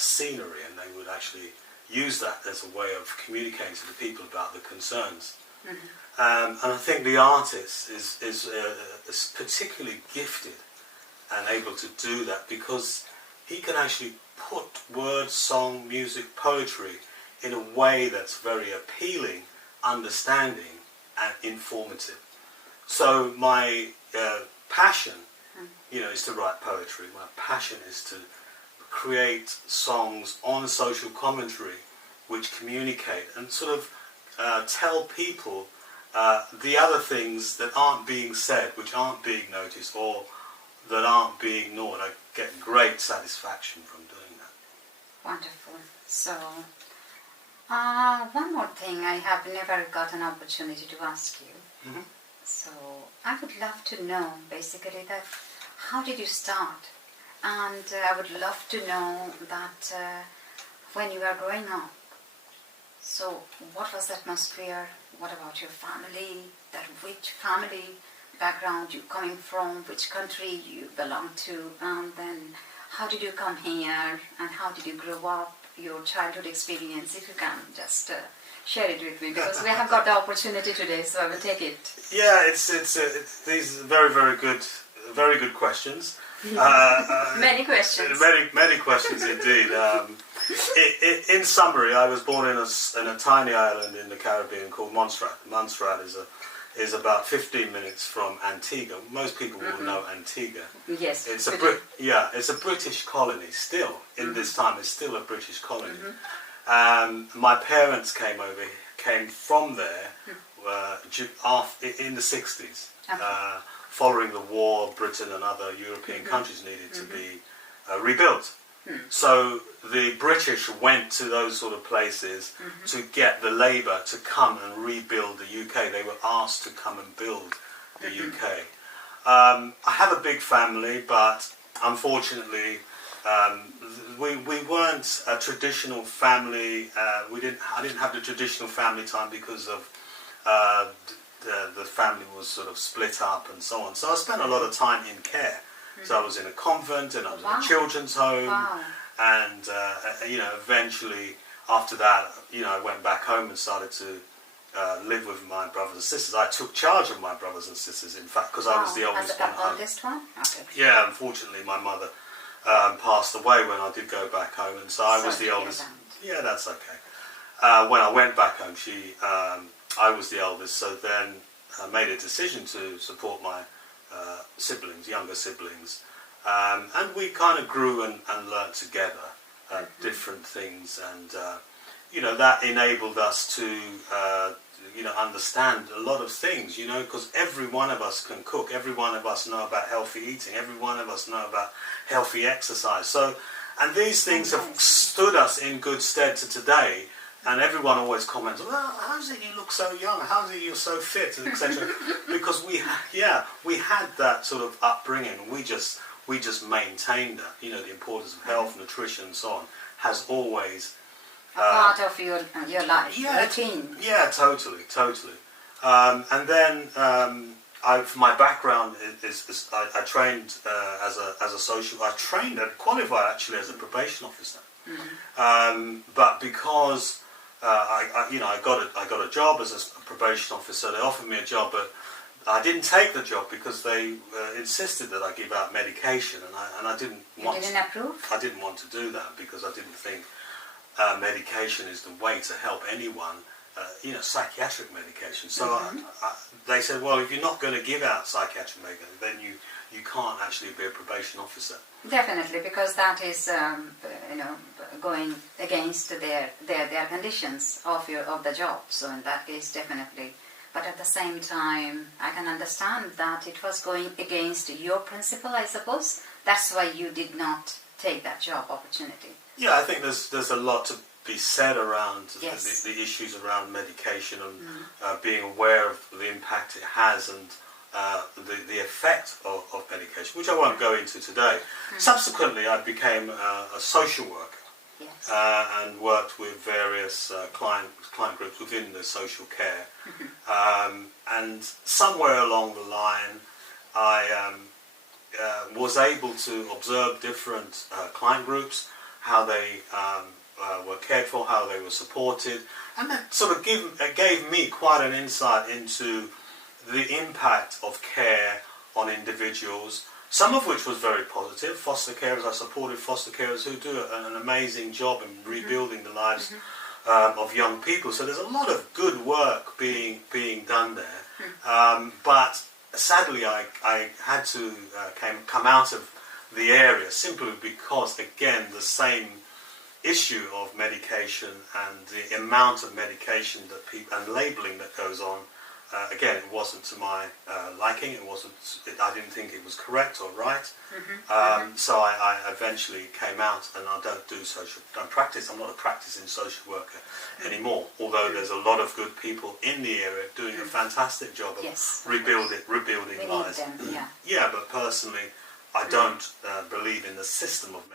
scenery, and they would actually use that as a way of communicating to the people about the concerns. And I think the artist is particularly gifted and able to do that because he can actually put words, song, music, poetry in a way that's very appealing, understanding, and informative. So my passion, is to write poetry. My passion is to create songs on social commentary which communicate and sort of tell people the other things that aren't being said, which aren't being noticed, or that aren't being ignored. I get great satisfaction from doing that. Wonderful. So, one more thing I have never got an opportunity to ask you. So, I would love to know, basically, that how did you start? And I would love to know that when you were growing up, so what was the atmosphere? What about your family? That which family background you coming from? Which country you belong to? And then how did you come here? And how did you grow up? Your childhood experience, if you can just share it with me, because we have got the opportunity today, so I will take it. Yeah, it's these are very good questions. Many questions. Many questions indeed. In summary, I was born in a tiny island in the Caribbean called Montserrat. Montserrat is about 15 minutes from Antigua. Most people will know Antigua. Yes. It's a British colony still. In this time, it's still a British colony. My parents came from there in the 60s. Following the war, Britain and other European countries needed to be rebuilt. So the British went to those sort of places to get the labour to come and rebuild the UK. They were asked to come and build the UK. I have a big family, but unfortunately we weren't a traditional family. I didn't have the traditional family time because of the family was sort of split up and so on. So I spent a lot of time in care. So I was in a convent and I was in a children's home, and eventually after that, I went back home and started to live with my brothers and sisters. I took charge of my brothers and sisters, in fact, because I was the oldest one. Oldest one? Okay. Yeah, unfortunately, my mother passed away when I did go back home, and so I was the eldest. Yeah, that's okay. When I went back home, I was the eldest, so then I made a decision to support my younger siblings, and we kind of grew and learnt together different things, and that enabled us to understand a lot of things, because every one of us can cook, every one of us know about healthy eating, every one of us know about healthy exercise. And these things have stood us in good stead to today. And everyone always comments, well, how is it you look so young? How is it you're so fit, etc. Because we had that sort of upbringing, and we just maintained that. The importance of health, nutrition, and so on has always a part of your life, routine. Yeah, totally. And then my background is I trained as a social. I trained and qualified actually as a probation officer. But because I got a job as a probation officer. They offered me a job, but I didn't take the job because they insisted that I give out medication, and I didn't want. You didn't approve? I didn't want to do that because I didn't think medication is the way to help anyone. Psychiatric medication. So they said, well, if you're not going to give out psychiatric medication, then you can't actually be a probation officer. Definitely, because that is going against their conditions of the job. So in that case, definitely. But at the same time, I can understand that it was going against your principle, I suppose. That's why you did not take that job opportunity. Yeah, I think there's a lot to be said around the issues around medication and being aware of the impact it has and the effect of medication, which I won't go into today. Subsequently, I became a social worker and worked with various client groups within the social care. And somewhere along the line, I was able to observe different client groups how they were cared for, how they were supported, and that sort of gave me quite an insight into the impact of care on individuals, some of which was very positive. Foster carers, I supported foster carers who do an amazing job in rebuilding the lives of young people. So there's a lot of good work being done there. But sadly, I had to come out of the area simply because, again, the same issue of medication and the amount of medication that people and labelling that goes on. Again, it wasn't to my liking. I didn't think it was correct or right. So I eventually came out, and I don't practice. I'm not a practicing social worker anymore. Although there's a lot of good people in the area doing a fantastic job of rebuilding lives. Need them, Yeah, but personally, I don't believe in the system of